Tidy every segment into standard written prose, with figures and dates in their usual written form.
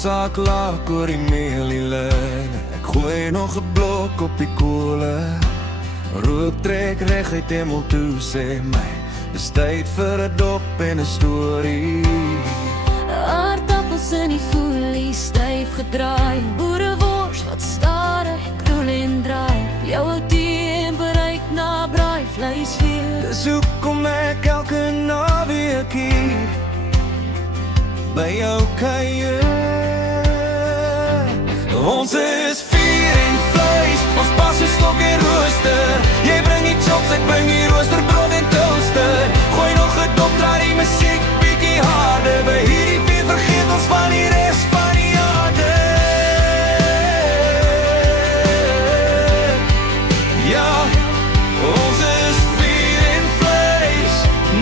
sak lak oor die mielielyn. Ek gooi nog 'n blok op die kolle. Rook trek reg uit hemel toe, sê my, dis tyd vir 'n dop en 'n storie. Aardappels in die folie, styf gedraai. Boerewors wat stadig kroel en draai. Jou ou tee en bereik na braaivleis veel. Dis hoekom ek elke naweek hier by jou kuier. Ons is vuur en vleis, ons pas 'n stok en rooster. Jy bring die chops, ek bring die rooster, brood en toaster. Gooi nog 'n dop, draai die musiek bietjie harder. By hierdie vuur vergeet ons van die res van die aarde. Ja, ons is vuur en vleis,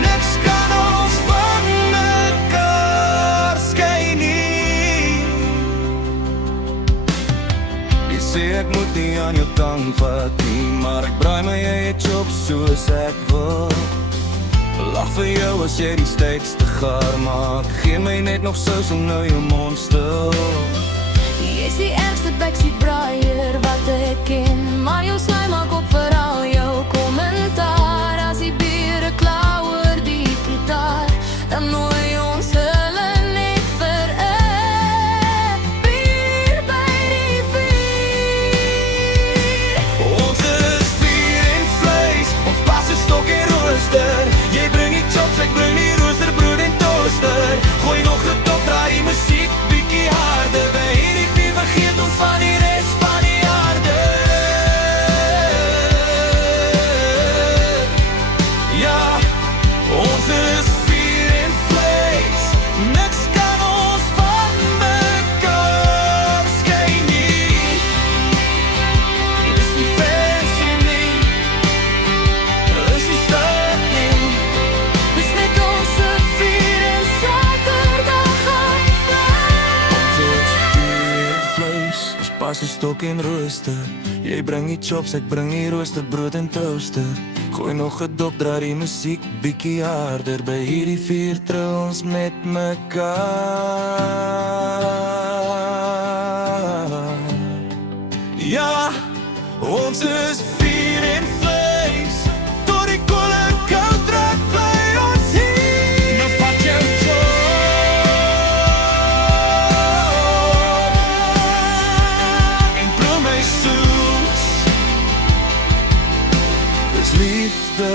niks kan ons van mekaar skei nie. Jy sê ek moet nie aan jou tang vat nie, maar ek braai my eie chops soos ek wil. Lach vir jou as jy die steaks te gaar maak. Gee my net nog sous om nou jou mond stil. Jy's die ergste backstreet braaier wat ek ken, maar jou slaai maak op vir al jou kommentaar. As die biere klauw oor die gitaar, dan nooi ons hulle net vir 'n bier by die vuur. Ons is vuur en vleis, ons pas 'n stok en rooster. Jy bring die chops, ek bring die rooster, brood en toaster. Gooi nog 'n dop, draai die musiek bietjie harder. By hierdie vuur vergeet ons van die res van die aarde. Ja, ons is vuur en vleis, niks kan ons van mekaar skei nie. Dis nie fancy nie, dis nie stad nie. Dis net ons vuur en Saterdag aan Ons is vuur en vleis, ons pas 'n stok en rooster. Jy bring die chops, ek bring die rooster, brood en toaster. Gooi nog 'n dop, draai die musiek bietjie harder. By hierdie vuur trou ons met mekaar. Ja, ons is vuur en vleis, tot die kolle koud raak bly ons hier. Nou vat jou chop en proe my soes. Dis liefde